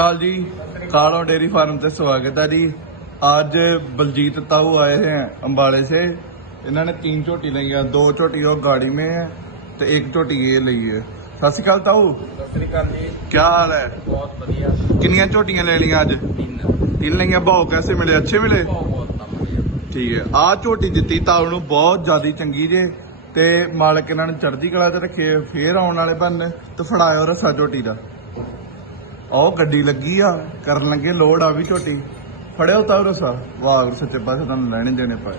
ਕਾਲ ਜੀ कालो dairy farm से स्वागत है जी। आज बलजीत ताऊ आए हैं अंबाड़े से। इन्होंने 3 झोटी ली है, 2 झोटी वो गाड़ी में है तो 1 झोटी ये ली है। सत श्री अकाल ताऊ। सत श्री अकाल जी। क्या हाल है? बहुत बढ़िया। किनिया झोटियां ले लिया अज? 3 लिया। भाव कैसे मिले? अच्छे मिले? ठीक है। आ झोटी दिती ताऊ नूं बहुत ज्यादा चंगी जे ते मालक इन्होंने चढ़दी कला च रखे। फिर आने वाले बन तो फड़ायो रस्सा झोटी का। ਉਹ ਗੱਡੀ ਲੱਗੀ ਆ ਕਰਨ ਲੱਗੇ ਲੋੜ ਆ ਵੀ ਝੋਟੀ ਫੜਿਓ ਤਾਂ ਰਸਾ। ਵਾਹ ਸੱਚੇ ਪਾਸੇ ਤੁਹਾਨੂੰ ਲੈਣੇ ਦੇਣੇ ਪਏ।